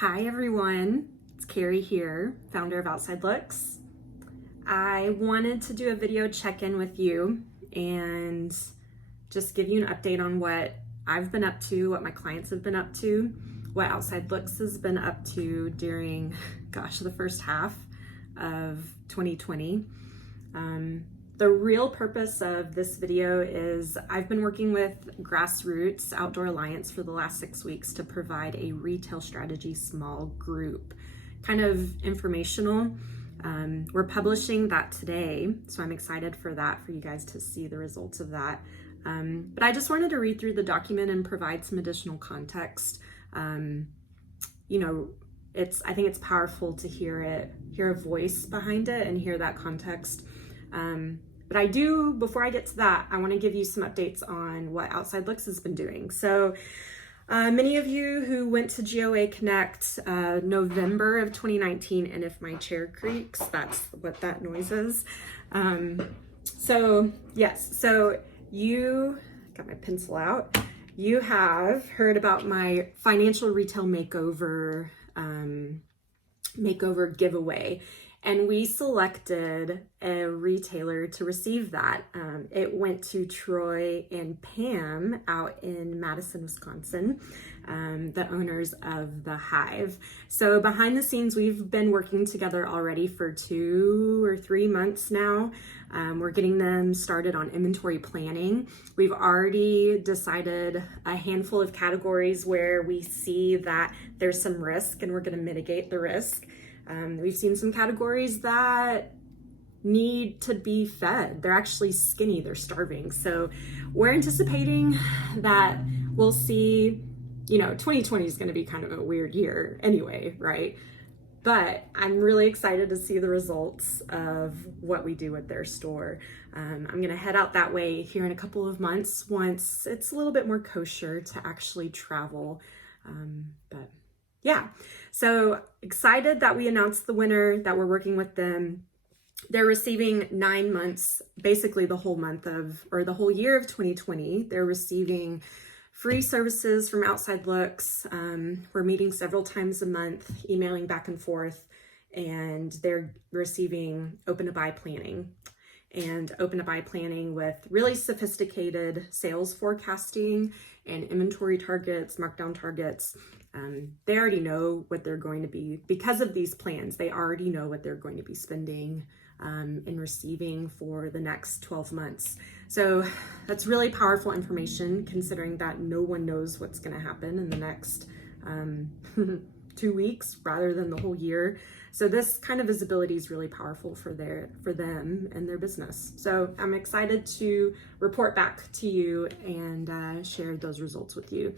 Hi everyone, it's Carrie here, founder of Outside Looks. I wanted to do a video check-in with you and just give you an update on what I've been up to, what my clients have been up to, what Outside Looks has been up to during, the first half of 2020. The real purpose of this video is I've been working with Grassroots Outdoor Alliance for the last 6 weeks to provide a retail strategy small group, kind of informational. We're publishing that today, so I'm excited for that, for you guys to see the results of that. But I just wanted to read through the document and provide some additional context. I think it's powerful to hear a voice behind it and hear that context. But before I get to that, I want to give you some updates on what Outside Looks has been doing. So many of you who went to GOA Connect November of 2019, and if my chair creaks, that's what that noise is. So you got my pencil out. You have heard about my financial retail makeover giveaway. And we selected a retailer to receive that. It went to Troy and Pam out in Madison, Wisconsin, the owners of the Hive. So behind the scenes, we've been working together already for 2 or 3 months now. We're getting them started on inventory planning. We've already decided a handful of categories where we see that there's some risk and we're gonna mitigate the risk. We've seen some categories that need to be fed. They're actually skinny, they're starving. So we're anticipating that we'll see, 2020 is going to be kind of a weird year anyway, right? But I'm really excited to see the results of what we do with their store. I'm going to head out that way here in a couple of months once it's a little bit more kosher to actually travel. But yeah, so excited that we announced the winner, that we're working with them. They're receiving 9 months, basically the whole year of 2020. They're receiving free services from Outside Looks. We're meeting several times a month, emailing back and forth, and they're receiving open-to-buy planning. And open-to-buy planning with really sophisticated sales forecasting and inventory targets, markdown targets. They already know what they're going to be, because of these plans, they already know what they're going to be spending and receiving for the next 12 months. So that's really powerful information, considering that no one knows what's going to happen in the next 2 weeks rather than the whole year. So this kind of visibility is really powerful for them and their business. So I'm excited to report back to you and share those results with you.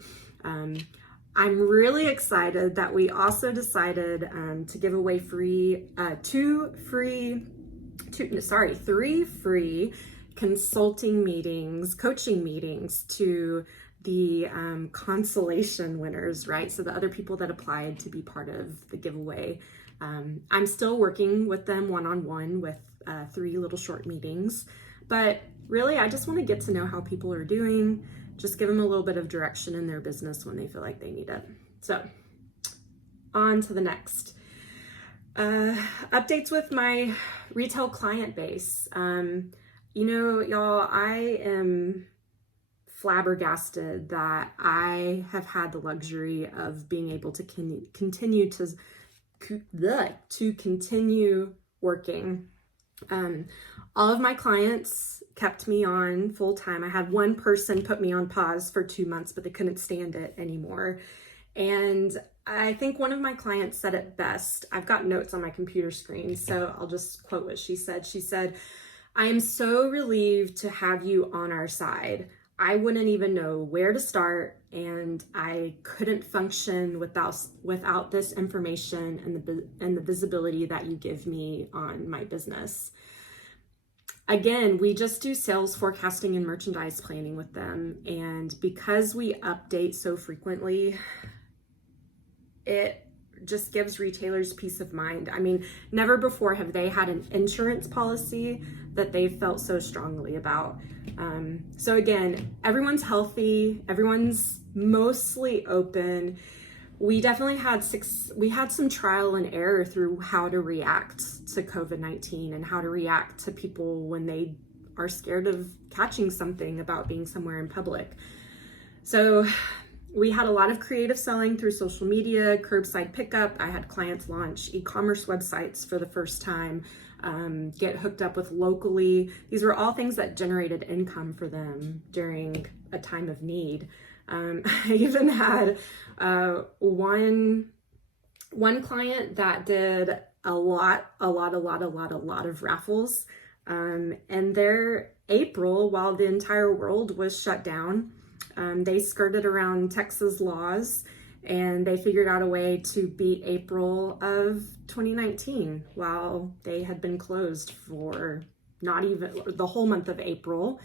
I'm really excited that we also decided to give away three free consulting meetings, coaching meetings to the consolation winners, right? So the other people that applied to be part of the giveaway. I'm still working with them one-on-one with 3 little short meetings, but really I just want to get to know how people are doing, just give them a little bit of direction in their business when they feel like they need it. So on to the next. Updates with my retail client base. Y'all, I am flabbergasted that I have had the luxury of being able to continue working. All of my clients kept me on full time. I had one person put me on pause for 2 months, but they couldn't stand it anymore. And I think one of my clients said it best. I've got notes on my computer screen, so I'll just quote what she said. She said, "I am so relieved to have you on our side. I wouldn't even know where to start, and I couldn't function without this information and the visibility that you give me on my business." Again, we just do sales forecasting and merchandise planning with them. And because we update so frequently, it just gives retailers peace of mind. I mean, never before have they had an insurance policy that they felt so strongly about. So again, everyone's healthy, everyone's mostly open. we definitely had some trial and error through how to react to COVID-19 and how to react to people when they are scared of catching something about being somewhere in public. So we had a lot of creative selling through social media, curbside pickup. I had clients launch e-commerce websites for the first time, get hooked up with locally. These were all things that generated income for them during a time of need. I even had one client that did a lot of raffles. And their April, while the entire world was shut down, they skirted around Texas laws and they figured out a way to beat April of 2019 while they had been closed for not even the whole month of April.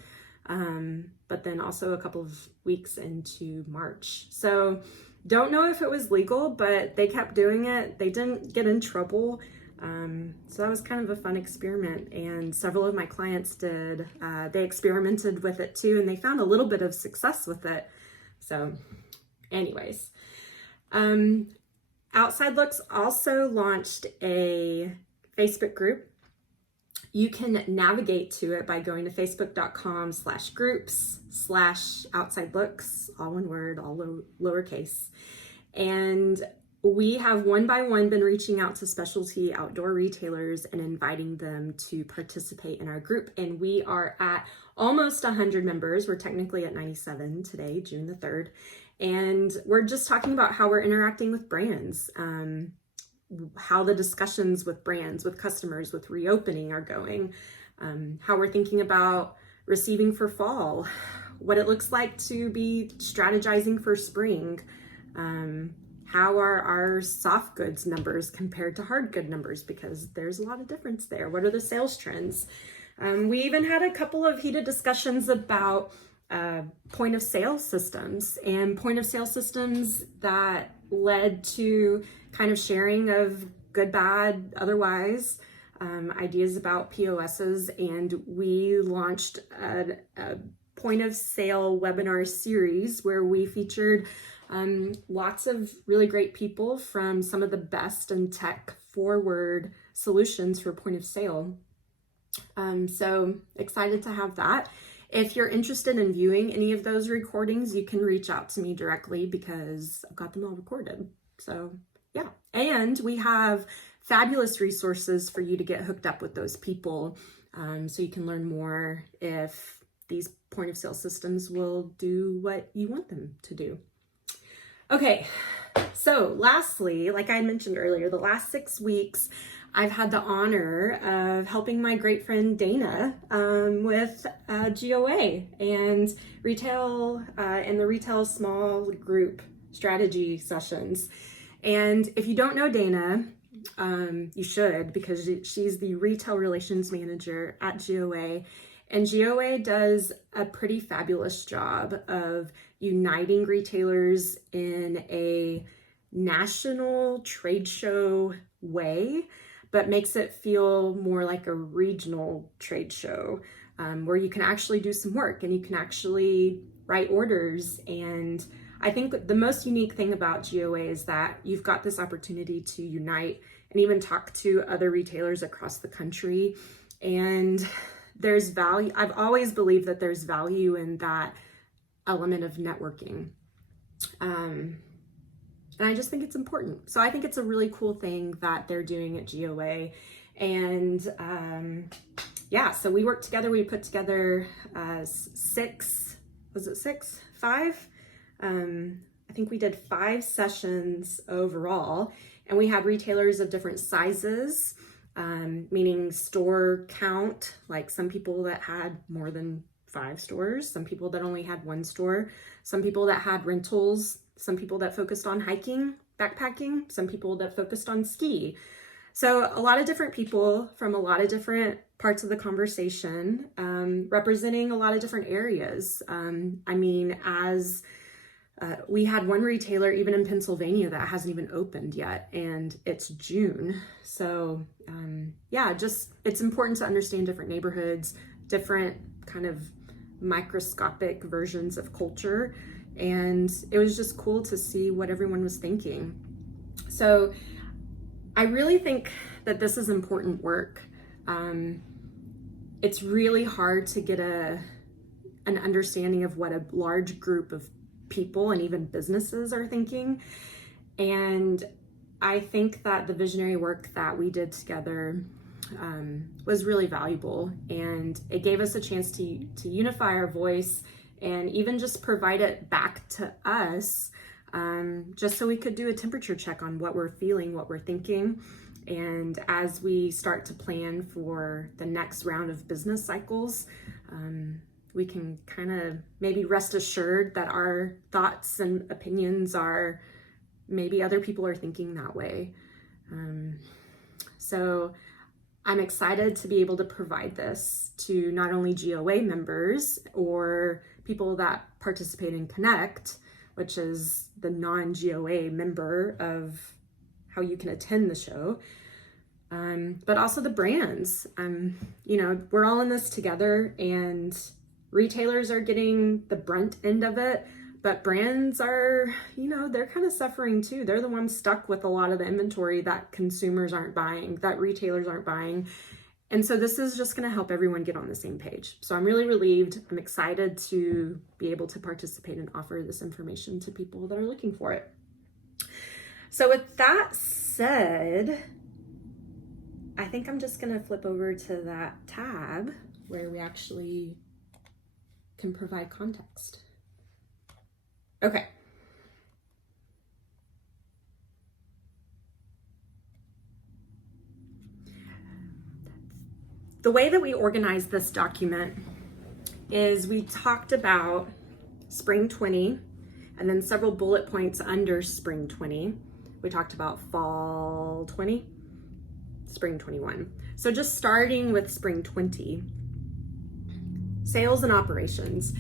But then also a couple of weeks into March. So don't know if it was legal, but they kept doing it. They didn't get in trouble. So that was kind of a fun experiment, and several of my clients did. They experimented with it too, and they found a little bit of success with it. So anyways, Outside Looks also launched a Facebook group. You can navigate to it by going to facebook.com/groups/Outside Looks, all one word, all lowercase. And we have one by one been reaching out to specialty outdoor retailers and inviting them to participate in our group. And we are at almost 100 members. We're technically at 97 today, June the 3rd. And we're just talking about how we're interacting with brands, how the discussions with brands, with customers, with reopening are going, how we're thinking about receiving for fall, what it looks like to be strategizing for spring, how are our soft goods numbers compared to hard good numbers, because there's a lot of difference there. What are the sales trends? We even had a couple of heated discussions about point of sale systems that led to kind of sharing of good, bad, otherwise, ideas about POSs. And we launched a point of sale webinar series where we featured lots of really great people from some of the best and tech forward solutions for point of sale. So excited to have that. If you're interested in viewing any of those recordings, you can reach out to me directly because I've got them all recorded. So yeah, and we have fabulous resources for you to get hooked up with those people, so you can learn more if these point of sale systems will do what you want them to do. Okay, so lastly, like I mentioned earlier, the last 6 weeks, I've had the honor of helping my great friend Dana with GOA and retail and the retail small group strategy sessions. And if you don't know Dana, you should, because she's the retail relations manager at GOA. And GOA does a pretty fabulous job of uniting retailers in a national trade show way, but makes it feel more like a regional trade show, where you can actually do some work and you can actually write orders. And I think the most unique thing about GOA is that you've got this opportunity to unite and even talk to other retailers across the country. And there's value. I've always believed that there's value in that element of networking. And I just think it's important. So I think it's a really cool thing that they're doing at GOA. And yeah, so we worked together. We put together five? I think we did 5 sessions overall. And we had retailers of different sizes, meaning store count, like some people that had more than 5 stores, some people that only had 1 store, some people that had rentals, some people that focused on hiking, backpacking, some people that focused on ski. So a lot of different people from a lot of different parts of the conversation, representing a lot of different areas. I mean, we had one retailer even in Pennsylvania that hasn't even opened yet, and it's June. So yeah, just it's important to understand different neighborhoods, different kind of microscopic versions of culture, And it was just cool to see what everyone was thinking. So I really think that this is important work. It's really hard to get an understanding of what a large group of people and even businesses are thinking. And I think that the visionary work that we did together was really valuable, and it gave us a chance to unify our voice and even just provide it back to us, just so we could do a temperature check on what we're feeling, what we're thinking. And as we start to plan for the next round of business cycles, we can kind of maybe rest assured that our thoughts and opinions are, maybe other people are thinking that way. So I'm excited to be able to provide this to not only GOA members or people that participate in Connect, which is the non-GOA member of how you can attend the show, but also the brands. We're all in this together, and retailers are getting the brunt end of it, but brands are, they're kind of suffering too. They're the ones stuck with a lot of the inventory that consumers aren't buying, that retailers aren't buying. And so this is just going to help everyone get on the same page. So I'm really relieved. I'm excited to be able to participate and offer this information to people that are looking for it. So with that said, I think I'm just going to flip over to that tab where we actually can provide context. Okay. The way that we organize this document is we talked about spring 20 and then several bullet points under spring 20. We talked about fall 20, spring 21. So just starting with spring 20, sales and operations.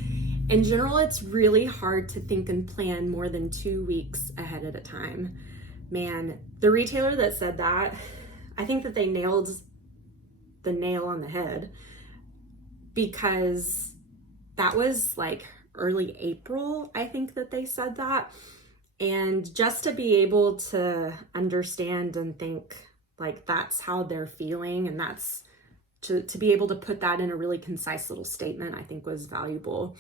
In general, it's really hard to think and plan more than 2 weeks ahead at a time. Man, the retailer that said that, I think that they nailed the nail on the head, because that was like early April, I think that they said that. And just to be able to understand and think like that's how they're feeling, and that's to be able to put that in a really concise little statement, I think was valuable.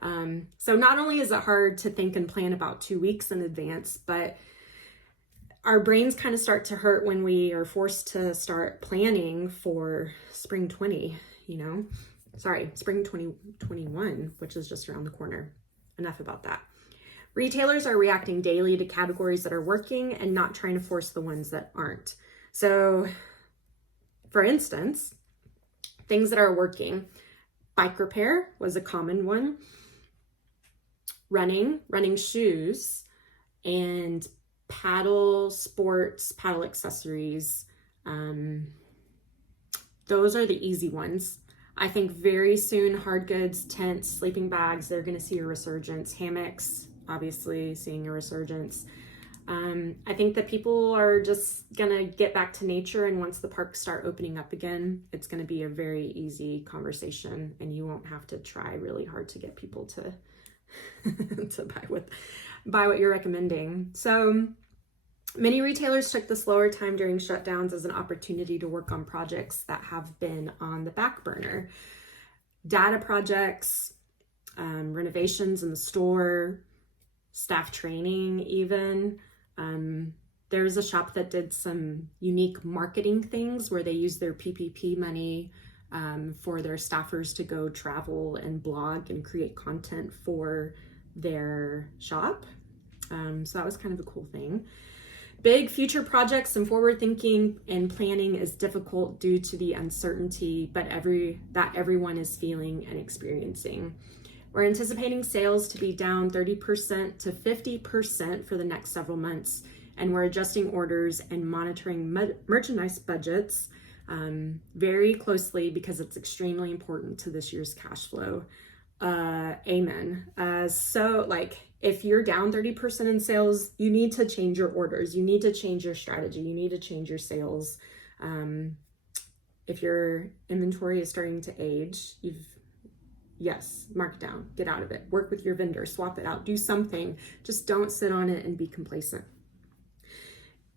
So not only is it hard to think and plan about 2 weeks in advance, but our brains kind of start to hurt when we are forced to start planning for spring 20, spring 2021, which is just around the corner. Enough about that. Retailers are reacting daily to categories that are working and not trying to force the ones that aren't. So for instance, things that are working, bike repair was a common one. Running shoes, and paddle sports, paddle accessories. Those are the easy ones. I think very soon, hard goods, tents, sleeping bags, they're going to see a resurgence. Hammocks, obviously seeing a resurgence. I think that people are just going to get back to nature, and once the parks start opening up again, it's going to be a very easy conversation, and you won't have to try really hard to get people to to buy what you're recommending. So many retailers took the slower time during shutdowns as an opportunity to work on projects that have been on the back burner. Data projects, renovations in the store, staff training even. There's a shop that did some unique marketing things where they used their PPP money for their staffers to go travel and blog and create content for their shop. So that was kind of a cool thing. Big future projects and forward thinking and planning is difficult due to the uncertainty, but that everyone is feeling and experiencing. We're anticipating sales to be down 30% to 50% for the next several months, and we're adjusting orders and monitoring merchandise budgets very closely because it's extremely important to this year's cash flow. Amen. So like, if you're down 30% in sales, you need to change your orders. You need to change your strategy. You need to change your sales. If your inventory is starting to age, Yes, mark it down, get out of it, work with your vendor, swap it out, do something. Just don't sit on it and be complacent.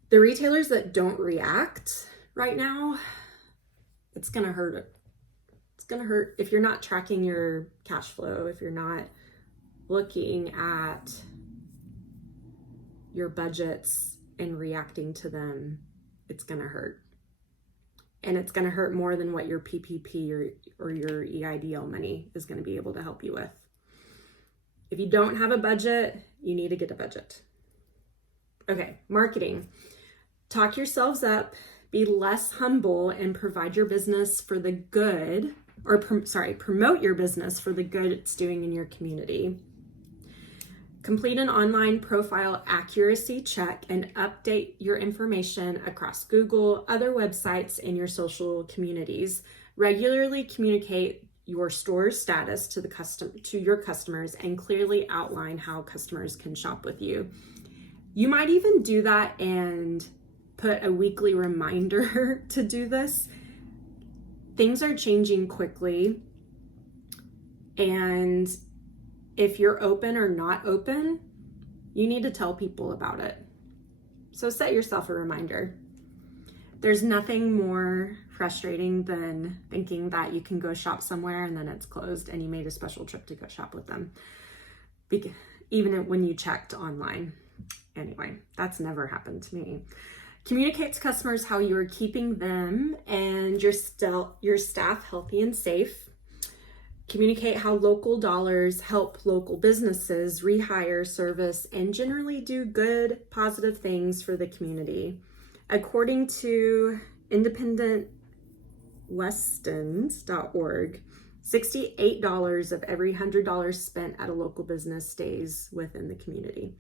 The retailers that don't react right now, it's going to hurt it. It's going to hurt if you're not tracking your cash flow, if you're not looking at your budgets and reacting to them, it's going to hurt. And it's going to hurt more than what your PPP or your EIDL money is going to be able to help you with. If you don't have a budget, you need to get a budget. Okay, marketing. Talk yourselves up, be less humble, and provide your business for the good, or promote your business for the good it's doing in your community. Complete an online profile accuracy check and update your information across Google, other websites, and your social communities. Regularly communicate your store's status to your customers and clearly outline how customers can shop with you. You might even do that and put a weekly reminder to do this. Things are changing quickly, and if you're open or not open, you need to tell people about it. So set yourself a reminder. There's nothing more frustrating than thinking that you can go shop somewhere and then it's closed and you made a special trip to go shop with them, even when you checked online. Anyway, that's never happened to me. Communicate to customers how you are keeping them and your staff healthy and safe. Communicate how local dollars help local businesses rehire, service, and generally do good, positive things for the community. According to independentwestons.org, $68 of every $100 spent at a local business stays within the community.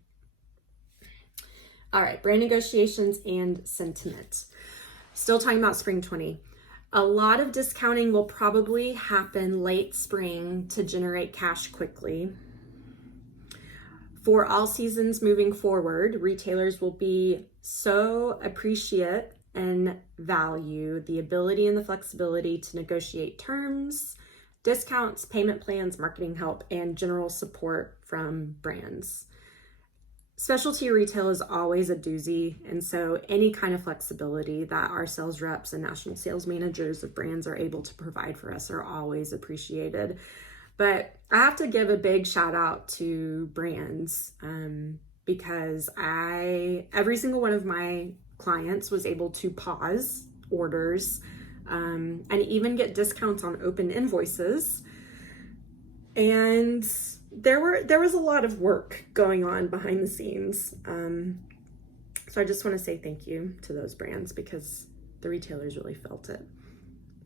All right, brand negotiations and sentiment. Still talking about spring 20. A lot of discounting will probably happen late spring to generate cash quickly. For all seasons moving forward, retailers will be so appreciate and value the ability and the flexibility to negotiate terms, discounts, payment plans, marketing help, and general support from brands. Specialty retail is always a doozy, and so any kind of flexibility that our sales reps and national sales managers of brands are able to provide for us are always appreciated. But I have to give a big shout out to brands because every single one of my clients was able to pause orders and even get discounts on open invoices. And there was a lot of work going on behind the scenes. So I just want to say thank you to those brands because the retailers really felt it.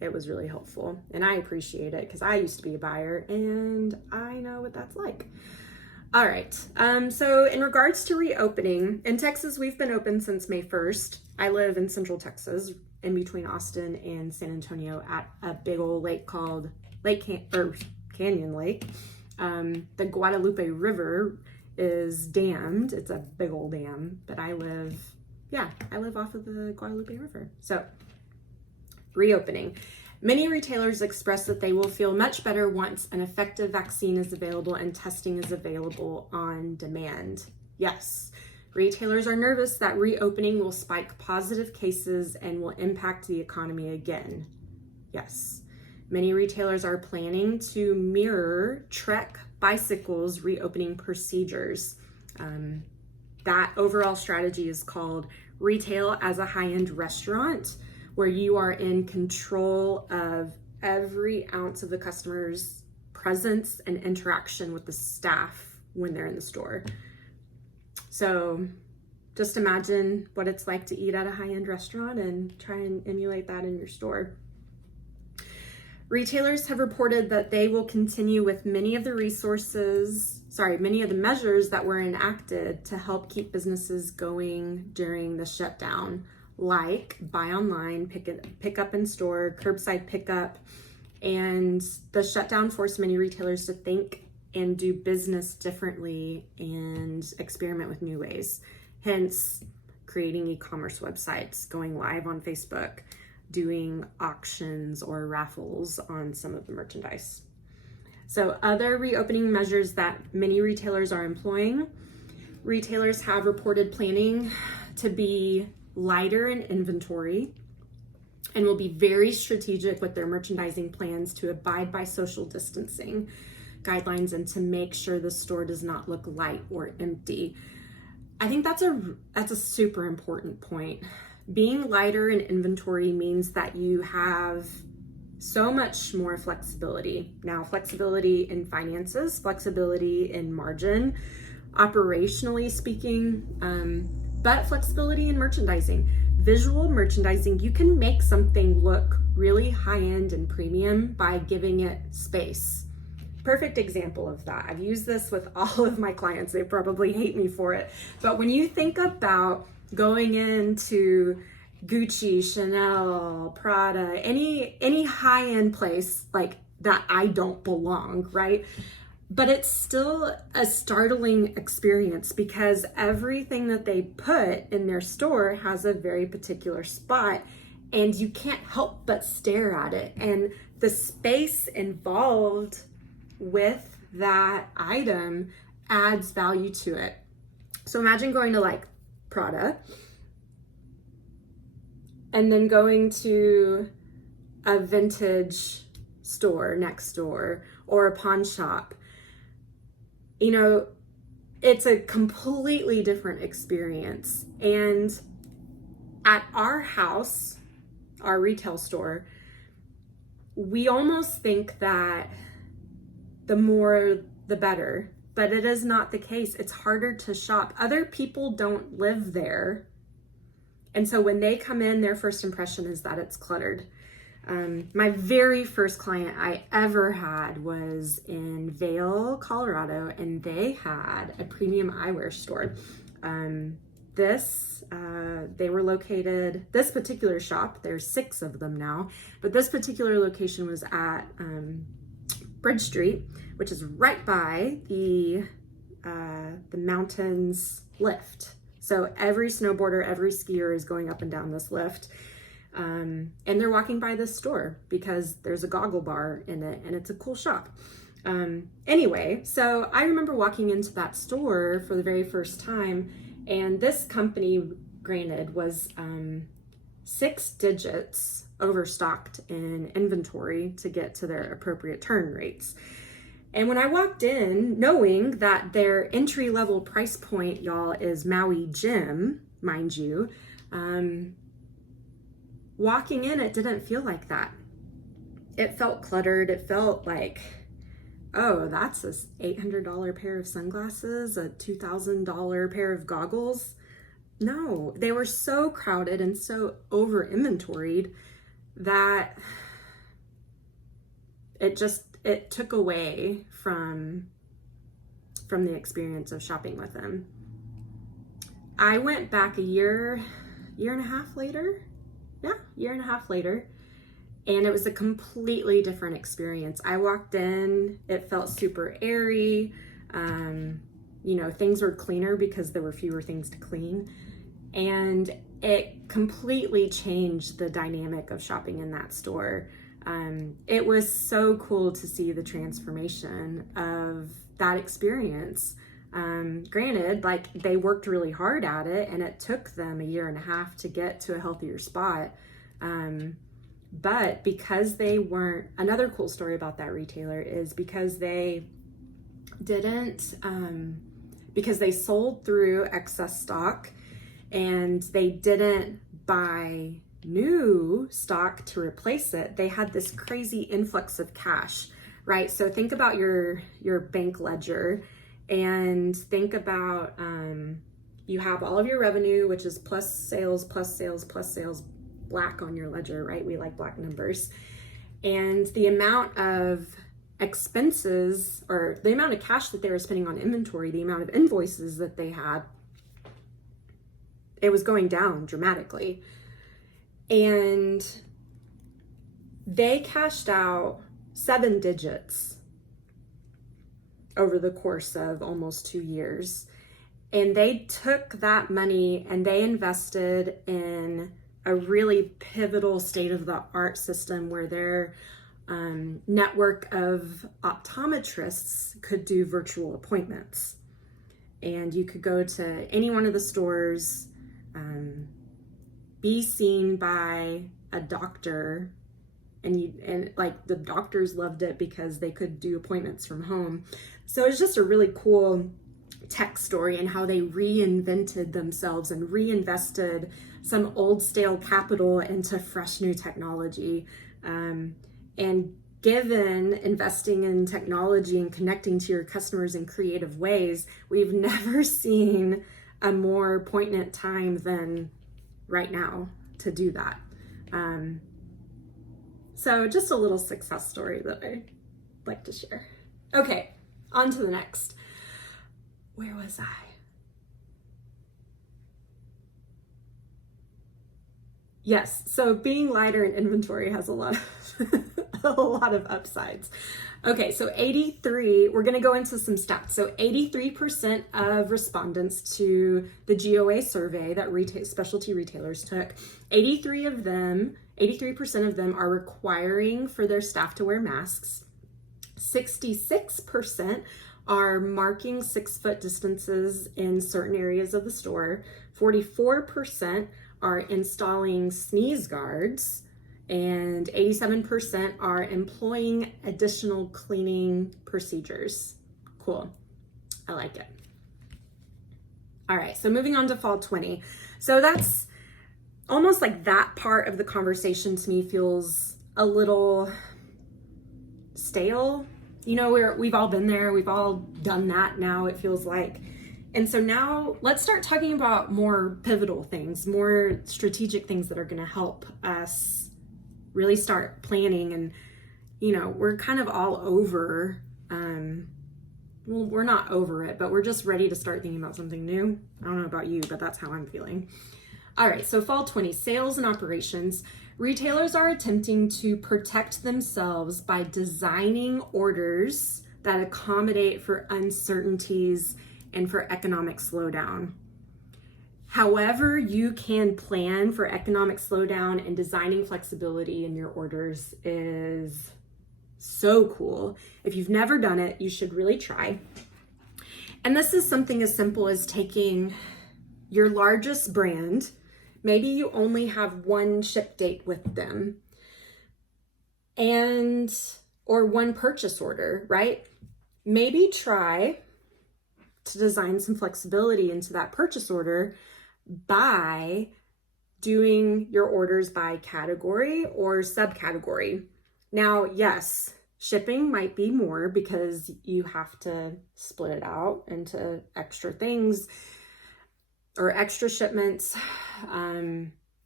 It was really helpful and I appreciate it because I used to be a buyer and I know what that's like. All right. So in regards to reopening, in Texas, we've been open since May 1st. I live in Central Texas in between Austin and San Antonio at a big old lake called Canyon Lake. The Guadalupe River is dammed. It's a big old dam, but I live off of the Guadalupe River. So reopening. Many retailers express that they will feel much better once an effective vaccine is available and testing is available on demand. Yes, retailers are nervous that reopening will spike positive cases and will impact the economy again. Yes. Many retailers are planning to mirror Trek Bicycle's reopening procedures. That overall strategy is called retail as a high-end restaurant, where you are in control of every ounce of the customer's presence and interaction with the staff when they're in the store. So just imagine what it's like to eat at a high-end restaurant and try and emulate that in your store. Retailers have reported that they will continue with many of the measures that were enacted to help keep businesses going during the shutdown, like buy online, pick up in store, curbside pickup, and the shutdown forced many retailers to think and do business differently and experiment with new ways. Hence, creating e-commerce websites, going live on Facebook, doing auctions or raffles on some of the merchandise. So other reopening measures that many retailers are employing, retailers have reported planning to be lighter in inventory and will be very strategic with their merchandising plans to abide by social distancing guidelines and to make sure the store does not look light or empty. I think that's a super important point. Being lighter in inventory means that you have so much more flexibility. Now, flexibility in finances, flexibility in margin, operationally speaking, but flexibility in merchandising. Visual merchandising, you can make something look really high-end and premium by giving it space. Perfect example of that. I've used this with all of my clients. They probably hate me for it. But when you think about going into Gucci, Chanel, Prada, any high-end place like that, I don't belong, right? But it's still a startling experience because everything that they put in their store has a very particular spot and you can't help but stare at it. And the space involved with that item adds value to it. So imagine going to like Prada and then going to a vintage store next door or a pawn shop. You know, it's a completely different experience. And at our house, our retail store, we almost think that the more the better, but it is not the case. It's harder to shop. Other people don't live there. And so when they come in, their first impression is that it's cluttered. My very first client I ever had was in Vail, Colorado, and they had a premium eyewear store. They were located, this particular shop, there's 6 of them now, but this particular location was at Bridge Street, which is right by the mountains lift. So every snowboarder, every skier is going up and down this lift. And they're walking by this store because there's a goggle bar in it and it's a cool shop. Anyway, so I remember walking into that store for the very first time, and this company, granted, was 6 digits overstocked in inventory to get to their appropriate turn rates. And when I walked in, knowing that their entry-level price point, y'all, is Maui Jim, mind you, walking in, it didn't feel like that. It felt cluttered. It felt like, oh, that's a $800 pair of sunglasses, a $2,000 pair of goggles. No, they were so crowded and so over inventoried that it took away from the experience of shopping with them. I went back a year and a half later, and it was a completely different experience. I walked in, it felt super airy. Things were cleaner because there were fewer things to clean. And it completely changed the dynamic of shopping in that store. It was so cool to see the transformation of that experience. Granted, like, they worked really hard at it and it took them a year and a half to get to a healthier spot. But because they weren't, another cool story about that retailer is because they sold through excess stock and they didn't buy new stock to replace it, they had this crazy influx of cash, right? So think about your bank ledger and think about you have all of your revenue, which is plus sales, black on your ledger, right? We like black numbers. And the amount of expenses, or the amount of cash that they were spending on inventory, the amount of invoices that they had, it was going down dramatically. And they cashed out 7 digits over the course of almost 2 years. And they took that money and they invested in a really pivotal state-of-the-art system where they're network of optometrists could do virtual appointments. And you could go to any one of the stores, be seen by a doctor, and like the doctors loved it because they could do appointments from home. So it's just a really cool tech story and how they reinvented themselves and reinvested some old stale capital into fresh new technology. And given investing in technology and connecting to your customers in creative ways, we've never seen a more poignant time than right now to do that. So just a little success story that I like to share. Okay, on to the next. Where was I? Yes, so being lighter in inventory has a lot of upsides. Okay, so 83, we're gonna go into some stats. So 83% of respondents to the GOA survey that specialty retailers took, 83% of them are requiring for their staff to wear masks. 66% are marking 6-foot distances in certain areas of the store. 44% are installing sneeze guards, and 87% are employing additional cleaning procedures. Cool. I like it. All right, so moving on to fall 20. So that's almost like that part of the conversation to me feels a little stale. You know, we've all been there. We've all done that now, it feels like. And so now let's start talking about more pivotal things, more strategic things that are going to help us really start planning. And, you know, we're kind of all over, well, we're not over it, but we're just ready to start thinking about something new. I don't know about you, but that's how I'm feeling. All right, so fall 20, sales and operations. Retailers are attempting to protect themselves by designing orders that accommodate for uncertainties and for economic slowdown. However, you can plan for economic slowdown, and designing flexibility in your orders is so cool. If you've never done it, you should really try. And this is something as simple as taking your largest brand. Maybe you only have one ship date with them or one purchase order, right? Maybe try to design some flexibility into that purchase order by doing your orders by category or subcategory. Now, yes, shipping might be more because you have to split it out into extra things or extra shipments.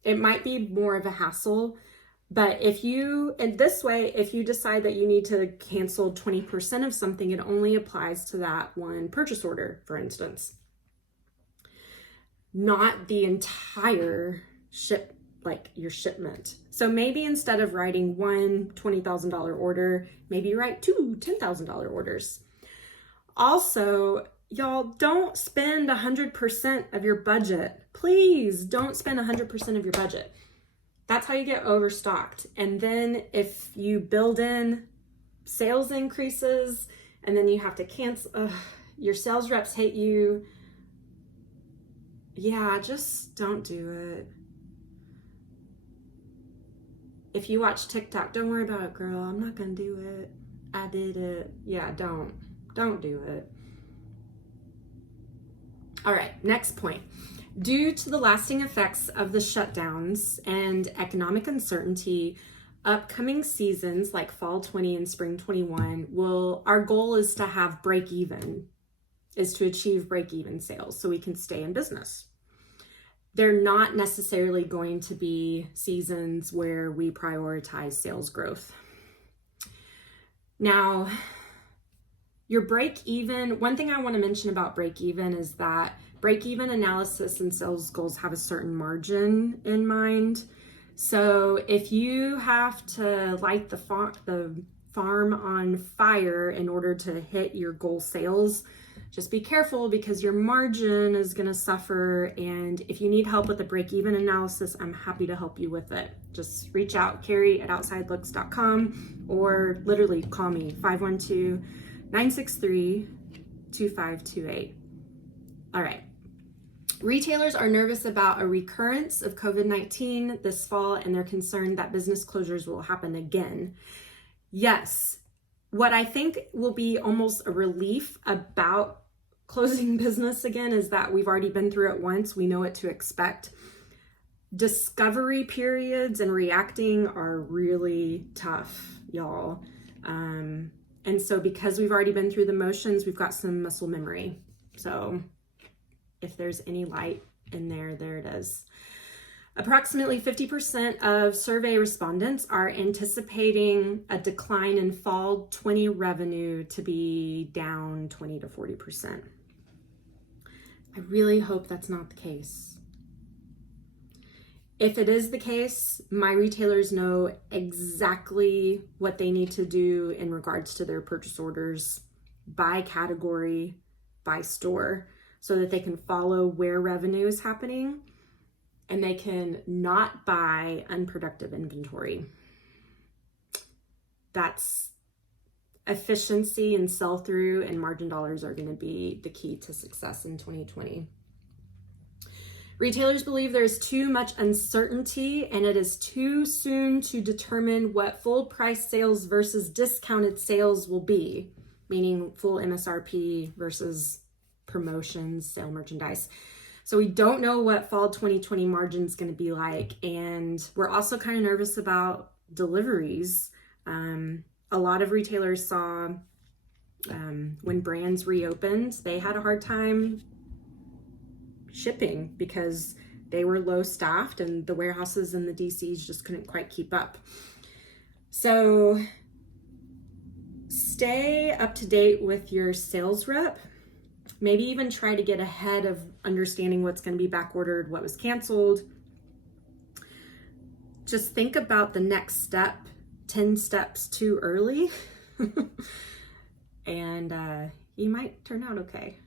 It might be more of a hassle, but if you decide that you need to cancel 20% of something, it only applies to that one purchase order, for instance, not the entire your shipment. So maybe instead of writing one $20,000 order, maybe you write two $10,000 orders. Also, y'all, don't spend 100% of your budget. Please don't spend 100% of your budget. That's how you get overstocked. And then if you build in sales increases and then you have to cancel, your sales reps hate you. Yeah, just don't do it. If you watch TikTok, don't worry about it, girl. I'm not gonna do it. I did it. Yeah, don't do it. All right, next point. Due to the lasting effects of the shutdowns and economic uncertainty, upcoming seasons like fall 20 and spring 21 our goal is to have achieve break-even sales so we can stay in business. They're not necessarily going to be seasons where we prioritize sales growth. Now, your break-even, one thing I want to mention about break-even is that break-even analysis and sales goals have a certain margin in mind. So if you have to light the farm on fire in order to hit your goal sales, Just be careful because your margin is going to suffer. And if you need help with the break-even analysis, I'm happy to help you with it. Just reach out, Carrie@outsidelooks.com, or literally call me, 512-963-2528. All right. Retailers are nervous about a recurrence of COVID-19 this fall, and they're concerned that business closures will happen again. Yes, what I think will be almost a relief about closing business again is that we've already been through it once. We know what to expect. Discovery periods and reacting are really tough, y'all. And so because we've already been through the motions, we've got some muscle memory. So if there's any light in there, there it is. Approximately 50% of survey respondents are anticipating a decline in fall 20 revenue to be down 20 to 40%. I really hope that's not the case. If it is the case, my retailers know exactly what they need to do in regards to their purchase orders by category, by store, so that they can follow where revenue is happening and they can not buy unproductive inventory. That's efficiency and sell-through and margin dollars are going to be the key to success in 2020. Retailers believe there's too much uncertainty and it is too soon to determine what full price sales versus discounted sales will be, meaning full MSRP versus promotions, sale merchandise. So we don't know what fall 2020 margin is going to be like. And we're also kind of nervous about deliveries. A lot of retailers saw when brands reopened, they had a hard time shipping because they were low staffed and the warehouses and the DCs just couldn't quite keep up. So stay up to date with your sales rep. Maybe even try to get ahead of understanding what's going to be back ordered, what was canceled. Just think about the next step 10 steps too early and you might turn out okay.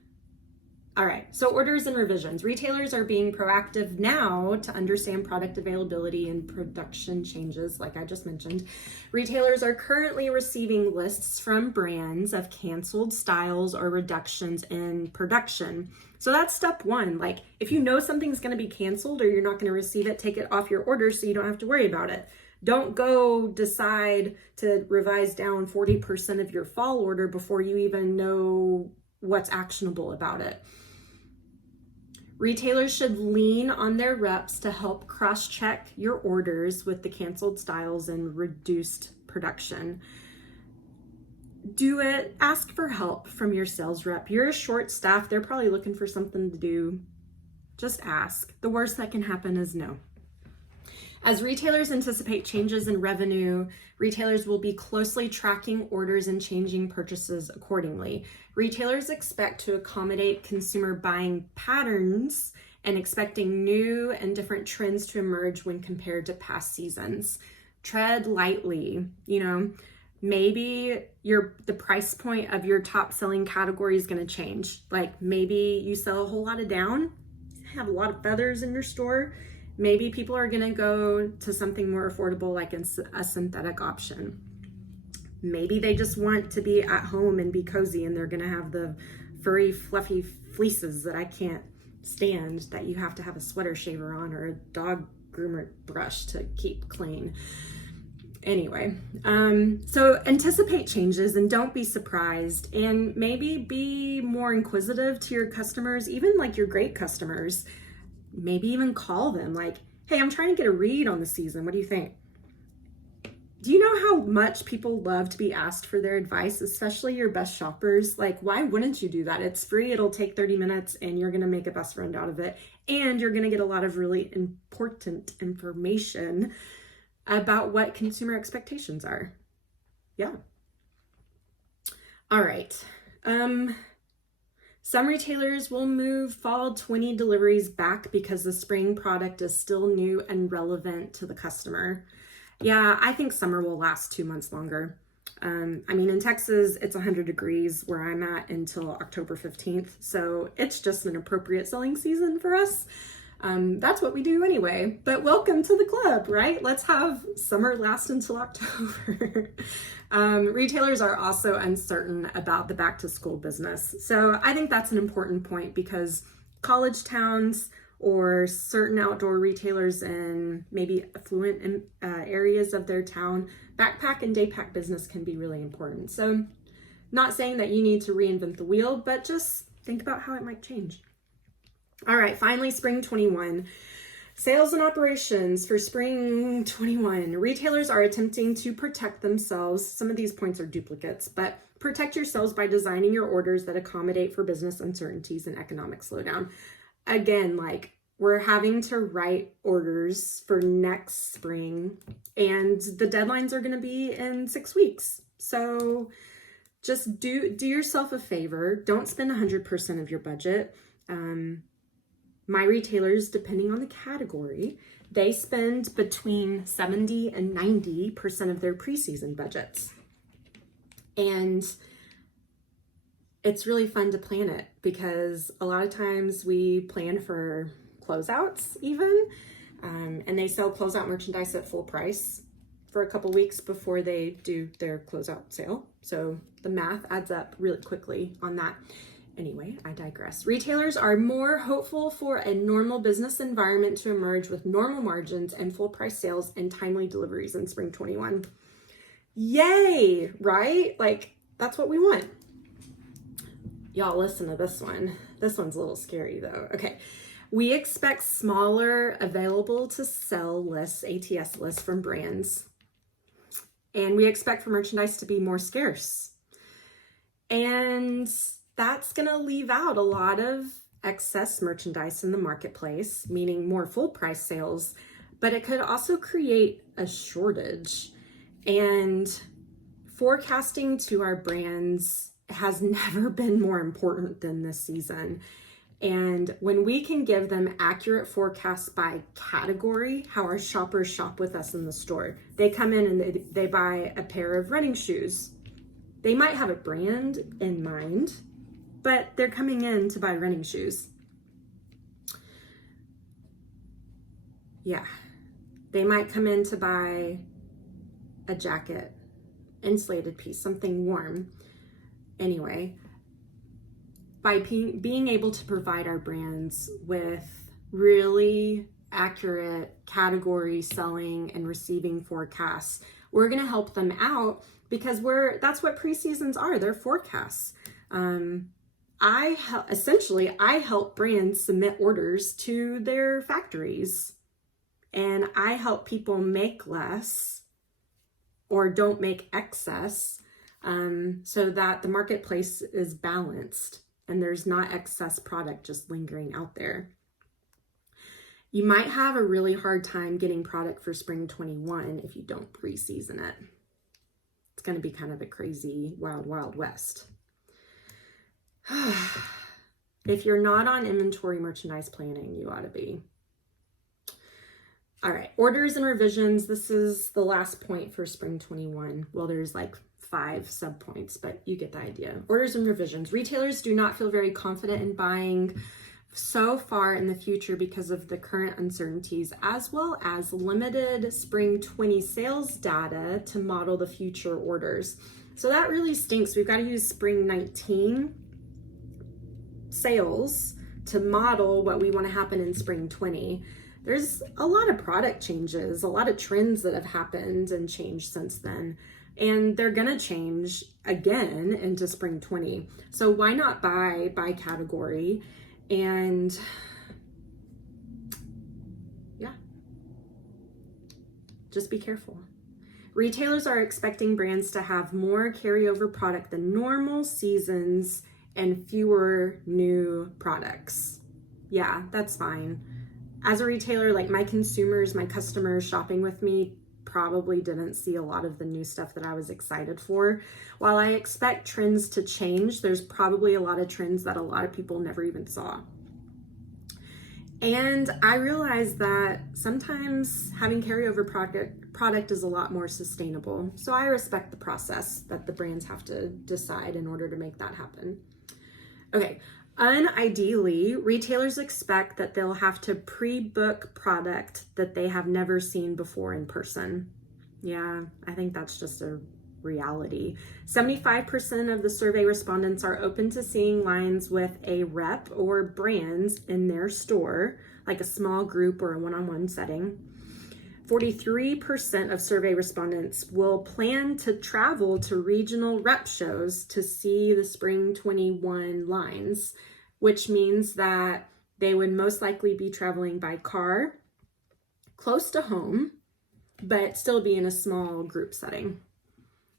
All right, so orders and revisions. Retailers are being proactive now to understand product availability and production changes, like I just mentioned. Retailers are currently receiving lists from brands of canceled styles or reductions in production. So that's step one. Like, if you know something's going to be canceled or you're not going to receive it, take it off your order so you don't have to worry about it. Don't go decide to revise down 40% of your fall order before you even know what's actionable about it. Retailers should lean on their reps to help cross-check your orders with the canceled styles and reduced production. Do it. Ask for help from your sales rep. You're short staffed. They're probably looking for something to do. Just ask. The worst that can happen is no. As retailers anticipate changes in revenue, retailers will be closely tracking orders and changing purchases accordingly. Retailers expect to accommodate consumer buying patterns and expecting new and different trends to emerge when compared to past seasons. Tread lightly, maybe the price point of your top selling category is going to change. Like maybe you sell a whole lot of down, have a lot of feathers in your store. Maybe people are going to go to something more affordable, like a synthetic option. Maybe they just want to be at home and be cozy and they're going to have the furry, fluffy fleeces that I can't stand, that you have to have a sweater shaver on or a dog groomer brush to keep clean. Anyway, so anticipate changes and don't be surprised, and maybe be more inquisitive to your customers, even like your great customers. Maybe even call them like, hey, I'm trying to get a read on the season. What do you think? Do you know how much people love to be asked for their advice, especially your best shoppers? Like, why wouldn't you do that? It's free. It'll take 30 minutes and you're going to make a best friend out of it. And you're going to get a lot of really important information about what consumer expectations are. Yeah. All right. Some retailers will move fall 20 deliveries back because the spring product is still new and relevant to the customer. Yeah, I think summer will last 2 months longer. I mean, in Texas, it's 100 degrees where I'm at until October 15th. So it's just an appropriate selling season for us. That's what we do anyway, but welcome to the club, right? Let's have summer last until October. Retailers are also uncertain about the back to school business. So I think that's an important point because college towns or certain outdoor retailers in maybe affluent areas of their town, backpack and day pack business can be really important. So not saying that you need to reinvent the wheel, but just think about how it might change. All right, finally, spring 21. Sales and operations for spring 21. Retailers are attempting to protect themselves. Some of these points are duplicates, but protect yourselves by designing your orders that accommodate for business uncertainties and economic slowdown. Again, like we're having to write orders for next spring and the deadlines are going to be in 6 weeks. So just do yourself a favor. Don't spend 100% of your budget. My retailers, depending on the category, they spend between 70 and 90% of their preseason budgets. And it's really fun to plan it because a lot of times we plan for closeouts even, and they sell closeout merchandise at full price for a couple weeks before they do their closeout sale. So the math adds up really quickly on that. Anyway, I digress. Retailers are more hopeful for a normal business environment to emerge with normal margins and full price sales and timely deliveries in spring 21. Yay, right? Like, that's what we want. Y'all listen to this one. This one's a little scary though. Okay. We expect smaller available to sell lists, ATS lists from brands. And we expect for merchandise to be more scarce. And that's going to leave out a lot of excess merchandise in the marketplace, meaning more full price sales, but it could also create a shortage. And forecasting to our brands has never been more important than this season. And when we can give them accurate forecasts by category, how our shoppers shop with us in the store, they come in and they buy a pair of running shoes. They might have a brand in mind, but they're coming in to buy running shoes. Yeah, they might come in to buy a jacket, insulated piece, something warm. Anyway, by being able to provide our brands with really accurate category selling and receiving forecasts, we're going to help them out because that's what preseasons are. They're forecasts. I help brands submit orders to their factories, and I help people make less or don't make excess, so that the marketplace is balanced and there's not excess product just lingering out there. You might have a really hard time getting product for spring 21 if you don't pre-season it. It's going to be kind of a crazy wild, wild west. If you're not on inventory merchandise planning, you ought to be. All right, orders and revisions. This is the last point for spring 21. Well, there's like 5 sub-points, but you get the idea. Orders and revisions. Retailers do not feel very confident in buying so far in the future because of the current uncertainties, as well as limited spring 20 sales data to model the future orders. So that really stinks. We've got to use spring 19 sales to model what we want to happen in spring 20. There's a lot of product changes, a lot of trends that have happened and changed since then. And they're going to change again into spring 20. So why not buy by category? And yeah, just be careful. Retailers are expecting brands to have more carryover product than normal seasons and fewer new products. Yeah, that's fine. As a retailer, like my consumers, my customers shopping with me probably didn't see a lot of the new stuff that I was excited for. While I expect trends to change, there's probably a lot of trends that a lot of people never even saw. And I realized that sometimes having carryover product is a lot more sustainable. So I respect the process that the brands have to decide in order to make that happen. Okay, unideally, retailers expect that they'll have to pre-book product that they have never seen before in person. Yeah, I think that's just a reality. 75% of the survey respondents are open to seeing lines with a rep or brands in their store, like a small group or a one-on-one setting. 43% of survey respondents will plan to travel to regional rep shows to see the spring 21 lines, which means that they would most likely be traveling by car, close to home, but still be in a small group setting.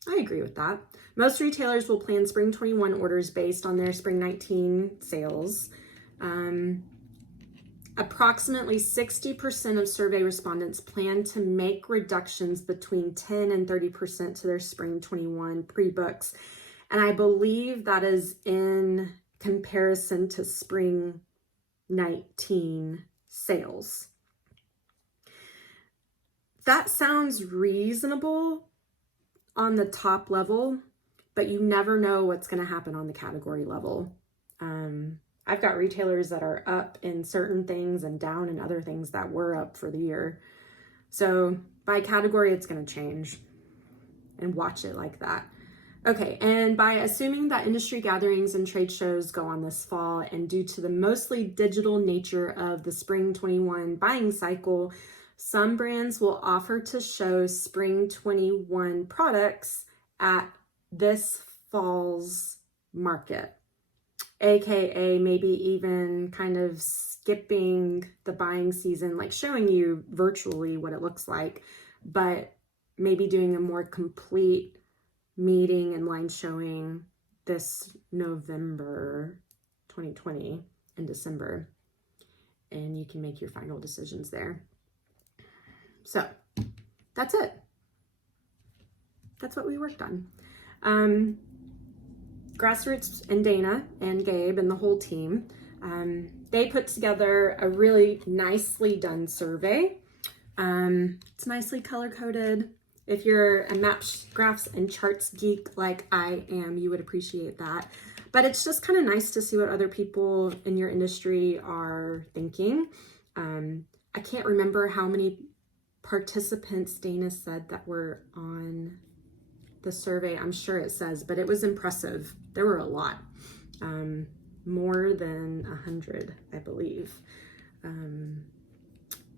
I agree with that. Most retailers will plan spring 21 orders based on their spring 19 sales. Approximately 60% of survey respondents plan to make reductions between 10 and 30% to their spring 21 pre-books. And I believe that is in comparison to spring 19 sales. That sounds reasonable on the top level, but you never know what's going to happen on the category level. I've got retailers that are up in certain things and down in other things that were up for the year. So by category, it's going to change, and watch it like that. Okay, and by assuming that industry gatherings and trade shows go on this fall, and due to the mostly digital nature of the spring 21 buying cycle, some brands will offer to show spring 21 products at this fall's market, aka maybe even kind of skipping the buying season, like showing you virtually what it looks like, but maybe doing a more complete meeting and line showing this November 2020 in December, and you can make your final decisions there. So that's it. That's what we worked on. Grassroots and Dana and Gabe and the whole team, they put together a really nicely done survey. It's nicely color-coded. If you're a maps, graphs, and charts geek like I am, you would appreciate that. But it's just kind of nice to see what other people in your industry are thinking. I can't remember how many participants Dana said that were on the survey. I'm sure it says, but it was impressive. There were a lot, more than 100, I believe.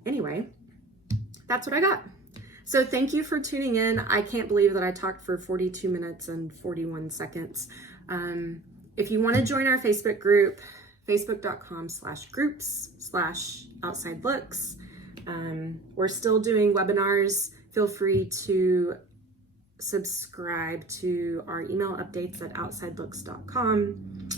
Anyway, that's what I got. So thank you for tuning in. I can't believe that I talked for 42 minutes and 41 seconds. If you want to join our Facebook group, facebook.com/groups/outsidelooks. We're still doing webinars. Feel free to subscribe to our email updates at outsidelooks.com.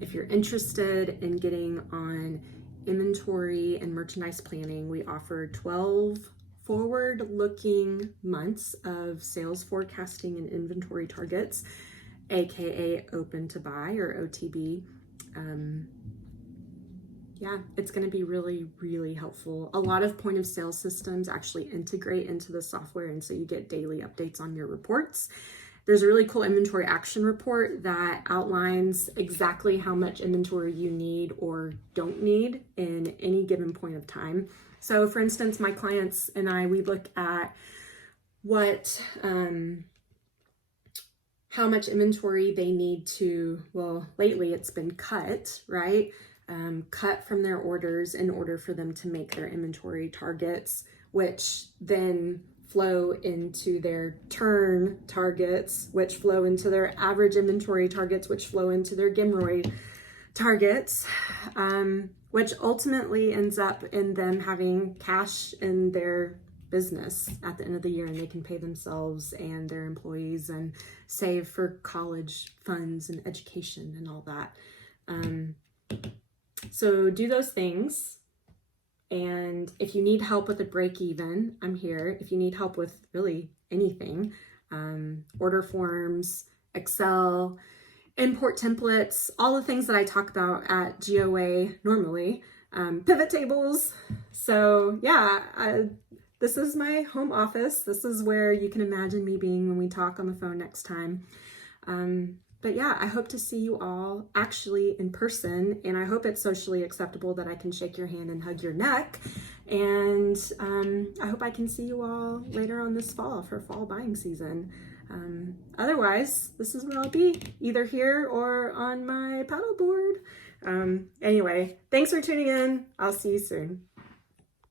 If you're interested in getting on inventory and merchandise planning, we offer 12 forward-looking months of sales forecasting and inventory targets, aka open to buy or OTB. Yeah, it's going to be really, really helpful. A lot of point of sale systems actually integrate into the software, and so you get daily updates on your reports. There's a really cool inventory action report that outlines exactly how much inventory you need or don't need in any given point of time. So for instance, my clients and I, we look at what, how much inventory they need to, well, lately it's been cut, right? Cut from their orders in order for them to make their inventory targets, which then flow into their turn targets, which flow into their average inventory targets, which flow into their GMROI targets, which ultimately ends up in them having cash in their business at the end of the year, and they can pay themselves and their employees and save for college funds and education and all that. So do those things. And if you need help with a break even, I'm here. If you need help with really anything, order forms, Excel, import templates, all the things that I talk about at GOA normally, pivot tables. So yeah, this is my home office. This is where you can imagine me being when we talk on the phone next time. But yeah, I hope to see you all actually in person, and I hope it's socially acceptable that I can shake your hand and hug your neck. And I hope I can see you all later on this fall for fall buying season. Otherwise, this is where I'll be, either here or on my paddleboard. Anyway, thanks for tuning in. I'll see you soon.